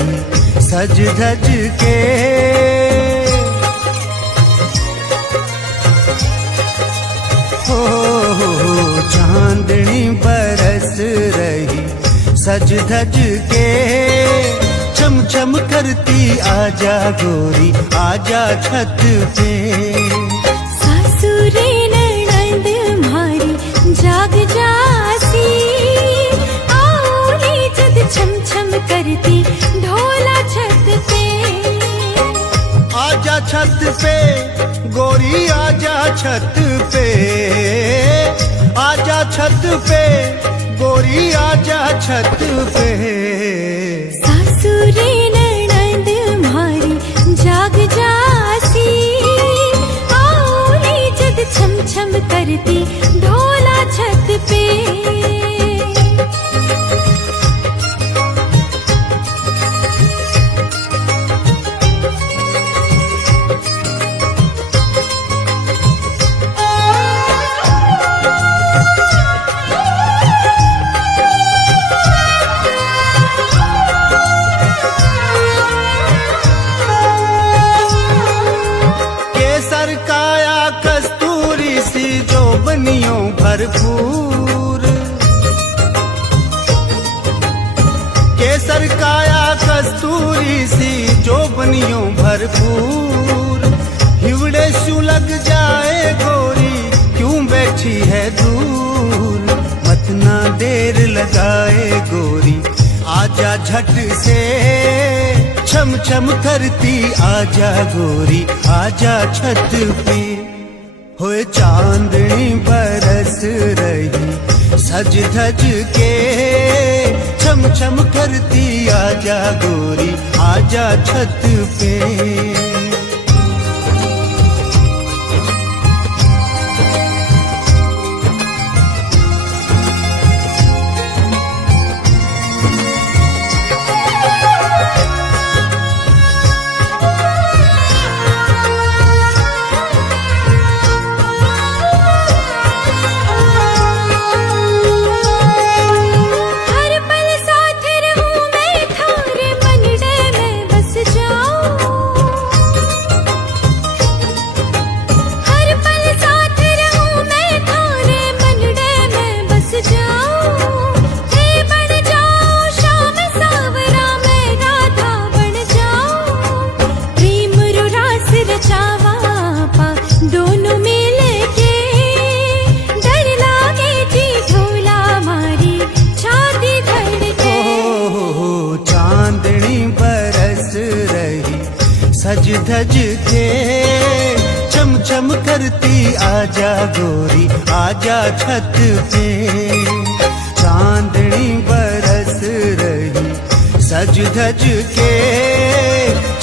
रही सज धज के। हो चांदनी बरस रही सज धज के, चम चम करती आजा गोरी आजा छत पे। सासुरे ननद मारी जाग जासी, आओ रे जद छम छम करती ढोला छत पे। आजा छत पे गोरी आजा छत पे, आजा छत पे गोरी आजा छत पे। सासुरे ननद मारी जाग जासी, आओ रे जद छम छम करती ढोला छत पे। भरपूर केसर काया कस्तूरी सी जोबनियों भरपूर। हिवड़े शू लग जाए गोरी क्यों बैठी है दूर, मत ना देर लगाए गोरी आजा झट से, छम छम करती आजा गोरी आजा छत पे। होए चांदनी बरस रही सज धज के, छम छम करती आजा गोरी आजा छत पे। सज धज के चम चम करती आजा गोरी आजा छत पे। चांदनी बरस रही सज धज के,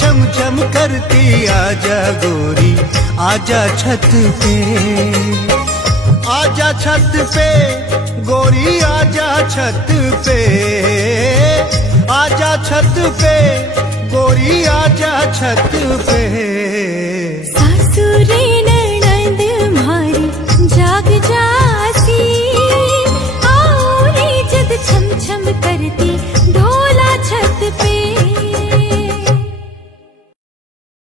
चम चम करती आजा गोरी आजा छत पे। आजा छत पे गोरी आजा छत पे, आजा छत पे गोरी आजा छत पे। सासुरे ननद मारी जाग जासी, आओ रे जद छम छम करती